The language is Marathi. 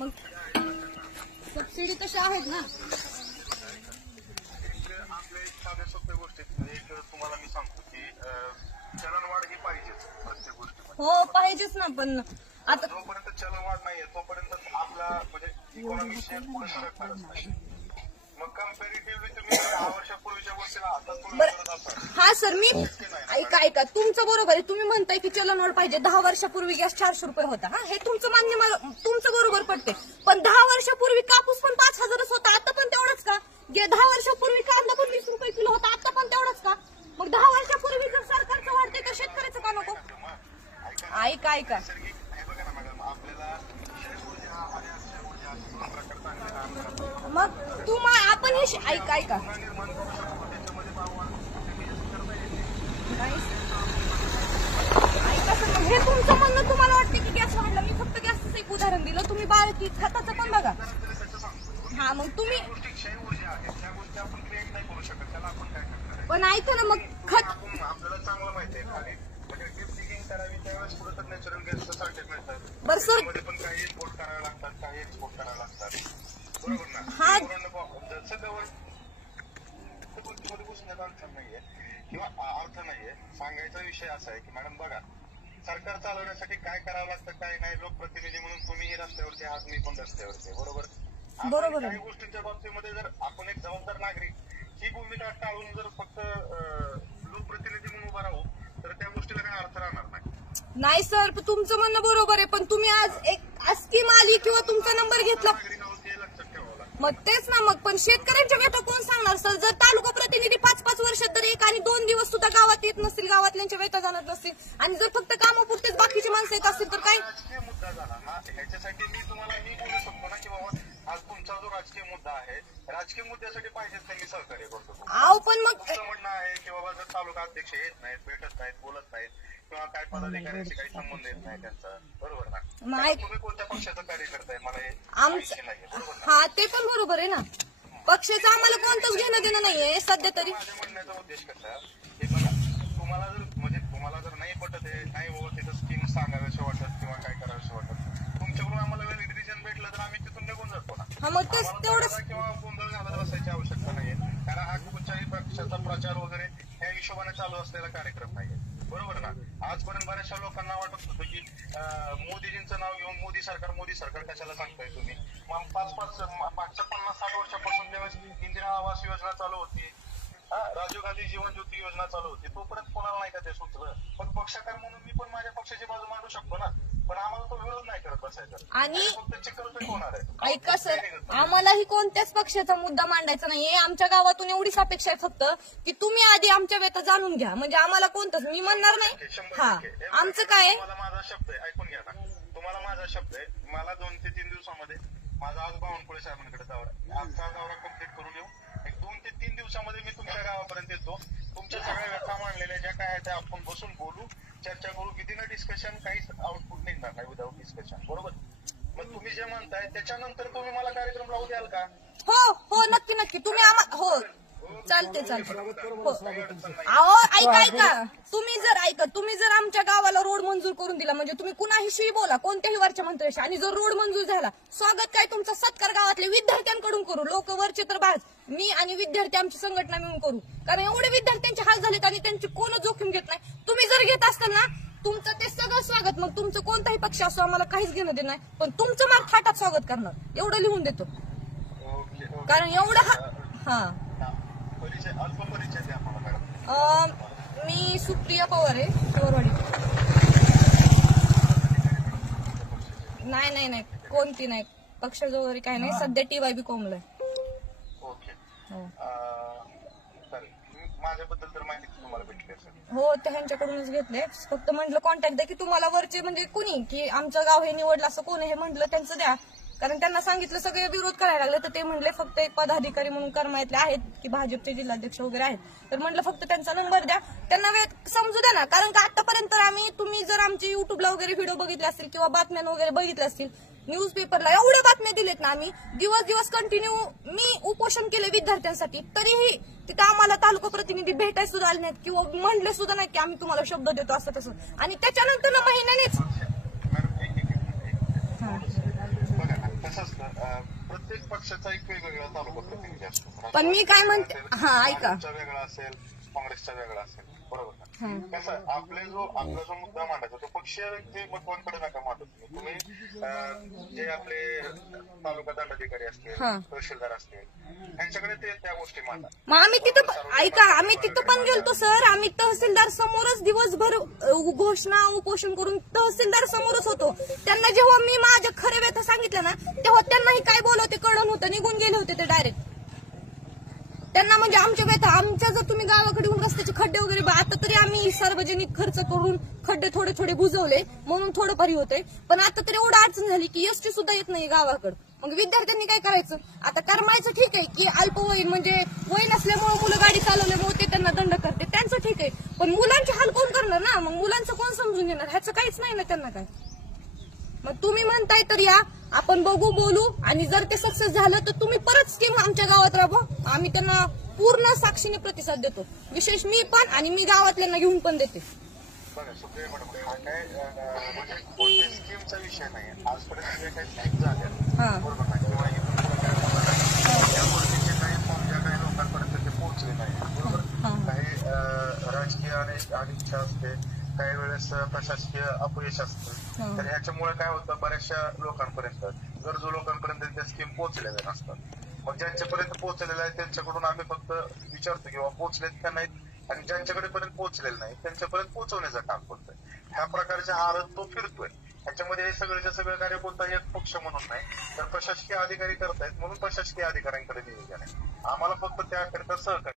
मग सबसिडी तशा आहेत ना. आपल्या एक साध्या सोप्या गोष्टीत एक तुम्हाला मी सांगतो की चलनवाढ ही पाहिजेच प्रत्येक गोष्टी. हो पाहिजेच ना, पण आता जोपर्यंत चलनवाढ नाहीये तोपर्यंत आपला म्हणजे इकॉनॉमी पुढे सरकणारच नाही. मग कम्पॅरेटिव्हली तुम्ही 10 वर्षापूर्वीच्या गोष्टीला आता तुलना करत असाल. हा सर, मी ऐका तुमचं बरोबर आहे. तुम्ही म्हणताय की चलनवाढ पाहिजे. 10 वर्षापूर्वी गॅस 400 रुपये होता. हा, हे तुमचं मान्य, मला तुमचं बरोबर पडते. पण 10 वर्षापूर्वी कापूस पण 5000च होता, आता पण तेवढाच का? 10 वर्षापूर्वी कांदा पण 20 रुपये किलो होता, आता पण तेवढाच का? मग 10 वर्षापूर्वी जर सरकारचं वाढते तर शेतकऱ्याचं का नको? ऐका मग आपण हे ऐका सर, हे तुमचं म्हणणं तुम्हाला वाटतं की गॅस वाढला. मी फक्त गॅसचं एक उदाहरण दिलं. तुम्ही बाळकी खताचं पण बघा. हा, मग तुम्ही पण ऐका ना, मग खत आपल्याला चांगलं माहिती आहे. करावी त्यावेळेस पुढे तर नॅचरल गॅसचं सर्टिफिकेट मिळतात. बरं सर, मध्ये पण काही इम्पोर्ट करावे लागतात, काही एक्सपोर्ट करावे लागतात, बरोबर ना. हा गोष्टीमध्ये घुसण्याचा अर्थ नाहीये किंवा अर्थ नाहीये. सांगायचा विषय असा आहे की मॅडम बघा, सरकार चालवण्यासाठी काय करावं लागतं काय नाही. लोकप्रतिनिधी म्हणून तुम्हीही रस्त्यावरती आहात, मी पण रस्त्यावरती, बरोबर. काही गोष्टींच्या बाबतीमध्ये जर आपण एक जबाबदार नागरिक ही भूमिका टाळून जर फक्त लोकप्रतिनिधी म्हणून उभा राहू तर त्या गोष्टीला काही अर्थ राहणार नाही सर, तुमचं म्हणणं बरोबर आहे. पण तुम्ही आज एक स्कीम आली किंवा तुमचा नंबर घेतला, मग तेच ना. मग पण शेतकऱ्यांच्या वेता कोण सांगणार सर? जर तालुका प्रतिनिधी 5-5 वर्षात तर एक आणि 2 दिवस सुद्धा गावात येत नसतील, गावातल्यांच्या वेता जाणार नसतील, आणि जर फक्त कामापुरतेच बाकीची माणसं येत असतील तर काय? राजकीय मुद्दा झाला ना. ह्याच्यासाठी मी तुम्हाला बोलू शकतो ना की बाबा आज तुमचा जो राजकीय मुद्दा आहे, राजकीय मुद्द्यासाठी पाहिजे त्यांनी सहकार्य करतो. आव पण मग तुमचं म्हणणं आहे की बाबा जर तालुका अध्यक्ष येत नाहीत, भेटत नाहीत, बोलत नाहीत किंवा काय पदाधिकाऱ्यांशी काही संबंध येत नाही त्यांचा, बरोबर ना. तुम्ही कोणत्या पक्षाचं कार्य करताय मला हे माहिती नाहीये, बरोबर ना. हा, ते पण बरोबर आहे ना. पक्षाचं आम्हाला कोणतंच घेणं देणं नाहीये सध्या तरी. माझ्या म्हणण्याचा उद्देश कसा की बघा, तुम्हाला जर नाही पटत आहे, नाही बाबा तिथं स्कीम सांगाव्याशी वाटत किंवा काय करावंशी वाटत, तुमच्याकडून आम्हाला व्हॅलिड रिजन भेटलं तर आम्ही तिथून निघून जातो ना. हा, मग तेवढंच किंवा गोंधळ घालत बसायची आवश्यकता नाहीये. कारण हा कुठच्याही पक्षाचा प्रचार वगैरे ह्या हिशोबाने चालू असलेला कार्यक्रम नाहीये, बरोबर ना. आजपर्यंत बऱ्याचशा लोकांना वाटत होतं की मोदीजींचं नाव घेऊन मोदी सरकार कशाला सांगताय तुम्ही. मागच्या 50-60 वर्षापासून ज्यावेळेस इंदिरा आवास योजना चालू होती, राजीव गांधी जीवन ज्योती योजना चालू होती, तोपर्यंत कोणाला नाही का ते सुचलं. पण पक्षकार म्हणून मी पण माझ्या पक्षाची बाजू मांडू शकतो ना. पण आम्हाला तो विरोध नाही करत बसायचा. आणि होणार आहे. ऐका सर, आम्हालाही कोणत्याच पक्षाचा मुद्दा मांडायचा नाहीये. आमच्या गावातून एवढीच अपेक्षा आहे फक्त की तुम्ही आधी आमच्या वेता जाणून घ्या. म्हणजे आम्हाला कोणतंच मी म्हणणार नाही. हा, आमचं काय माझा शब्द आहे, ऐकून घ्या ना. तुम्हाला माझा शब्द आहे, मला 2 ते 3 दिवसामध्ये माझा आज बावनकुळे साहेबांकडे दौरा, आजचा दौरा कम्प्लीट करून येऊ. 2 ते 3 दिवसामध्ये मी तुमच्या गावापर्यंत येतो. तुमच्या सगळ्या व्यथा मांडलेल्या ज्या काय आहेत त्या आपण बसून बोलू, चर्चा करू. विदिन डिस्कशन काहीच आउटपुट निघणार नाही विदाउट डिस्कशन, बरोबर. मग तुम्ही जे म्हणताय त्याच्यानंतर तुम्ही मला कार्यक्रम लावू द्याल का? हो नक्की तुम्ही हो चालते हो. अहो ऐका तुम्ही जर आमच्या गावाला रोड मंजूर करून दिला, म्हणजे तुम्ही कुणाहीशी बोला, कोणत्याही वरच्या मंत्र्याशी, आणि जर रोड मंजूर झाला, स्वागत काय तुमचा सत्कार गावातल्या विद्यार्थ्यांकडून करू. लोक वरचे तर बाहेर, मी आणि विद्यार्थी आमची संघटना मिळून करू. कारण एवढे विद्यार्थ्यांचे हाल झालेत आणि त्यांची कोण जोखीम घेत नाही. तुम्ही जर घेत असताल ना तुमचं ते सगळं स्वागत, मग तुमचं कोणताही पक्ष असो आम्हाला काहीच घेणं देत नाही, पण तुमचं मार्ग थाटात स्वागत करणार, एवढं लिहून देतो. कारण एवढं मी सुप्रिया पवार आहे, शिवरवाडी. नाही कोणती नाही, पक्षाचं वगैरे काही नाही. सध्या TYB कोमलाय. माझ्याबद्दल तर माहिती तुम्हाला भेटली असेल. हो, त्यांच्याकडूनच घेतले. फक्त म्हटलं कॉन्टॅक्ट द्या की तुम्हाला वरचे म्हणजे कुणी की आमचं गाव हे निवडलं असं कोण हे म्हटलं त्यांचं द्या. कारण त्यांना सांगितलं सगळे विरोध करायला लागले, तर ते म्हणले फक्त एक पदाधिकारी म्हणून कर्मायतले आहेत की भाजपचे जिल्हाध्यक्ष वगैरे आहेत, तर म्हटलं फक्त त्यांचा नंबर द्या, त्यांना वेळ समजू द्या ना. कारण का आतापर्यंत तुम्ही जर आमचे युट्यूबला वगैरे व्हिडिओ बघितले असतील किंवा बातम्या वगैरे बघितल्या असतील, न्यूजपेपरला एवढ्या बातम्या दिलेत ना आम्ही, दिवस कंटिन्यू मी उपोषण केले विद्यार्थ्यांसाठी, तरीही तिथं आम्हाला तालुका प्रतिनिधी भेटायला सुद्धा आले नाहीत किंवा म्हणले सुद्धा नाही की आम्ही तुम्हाला शब्द देतो असं तसं. आणि त्याच्यानंतर महिन्यानेच कसं असतं, प्रत्येक पक्षाचा एक वेगवेगळा तालुका प्रतिनिधी असतो. पण मी काय म्हणते, हा ऐका, भाजपचा वेगळा असेल, काँग्रेसचा वेगळा असेल, बरोबर ना. कसं आपला जो मुद्दा मांडायचा तो पक्षीय व्यक्तिमत्वांकडे नका मांडू तुम्ही. जे आपले तालुका दंडाधिकारी असतील, तहसीलदार असतील, यांच्याकडे ते त्या गोष्टी मांडा. मग आम्ही तिथं ऐका, आम्ही तिथं पण गेलतो सर. आम्ही तहसीलदार समोरच दिवसभर घोषणा उपोषण करून तहसीलदार समोरच होतो. त्यांना जेव्हा मी माझ्या खऱ्या व्यथा सांगितलं ना, तेव्हा त्यांनाही काय बोलवते कळलं होतं, निघून गेले होते ते डायरेक्ट. त्यांना म्हणजे आमच्या व्यथा, आमच्या जर तुम्ही गावाकडे येऊन रस्त्याचे खड्डे वगैरे, आता तरी आम्ही सार्वजनिक खर्च करून खड्डे थोडे थोडे बुजवले म्हणून थोडंफार होते, पण आता तरी एवढं अडचण झाली की एसटी सुद्धा येत नाही गावाकडे. मग विद्यार्थ्यांनी काय करायचं आता? करमायचं ठीक आहे की अल्पवयीन म्हणजे वय नसल्यामुळे मुलं गाडी चालवल्यामुळे ते त्यांना दंड करते, त्यांचं ठीक आहे, पण मुलांचे हाल कोण करणार ना? मग मुलांचं कोण समजून घेणार? ह्याचं काहीच नाही ना त्यांना काय. मग तुम्ही म्हणताय तर या, आपण बघू, बोलू, आणि जर ते सक्सेस झालं तर तुम्ही परत स्कीम आमच्या गावात राबवा. आम्ही त्यांना पूर्ण साक्षीने प्रतिसाद देतो, विशेष मी पण, आणि मी गावातल्यांना घेऊन पण देते. बघा सुप्रिया मॅडम, हा काय म्हणजे कोणत्या स्कीमचा विषय नाही. आजपर्यंत जे काही स्कीम झाल्या, बरोबर ना, किंवा या गोष्टीचे काही फॉर्म ज्या काही लोकांपर्यंत ते पोहोचले नाही, बरोबर. काही राजकीय अनिच्छा असते, काही वेळेस प्रशासकीय अपयश असतं, तर ह्याच्यामुळे काय होतं, बऱ्याचशा लोकांपर्यंत, गरजू लोकांपर्यंत त्या स्कीम पोहोचलेल्या नसतात. मग ज्यांच्यापर्यंत पोहोचलेल्या आहेत त्यांच्याकडून आम्ही फक्त विचारतो किंवा पोहोचलेत का नाहीत, आणि ज्यांच्याकडे पर्यंत पोहोचलेलं नाही त्यांच्यापर्यंत पोहोचवण्याचं काम करतोय. ह्या प्रकारच्या आहारात तो फिरतोय. ह्याच्यामध्ये हे सगळ्याच्या सगळं कार्य कोणताही एक पक्ष म्हणून नाही, तर प्रशासकीय अधिकारी करतायत म्हणून प्रशासकीय अधिकाऱ्यांकडे नियोजन आहे. आम्हाला फक्त त्याकरिता सहकार्य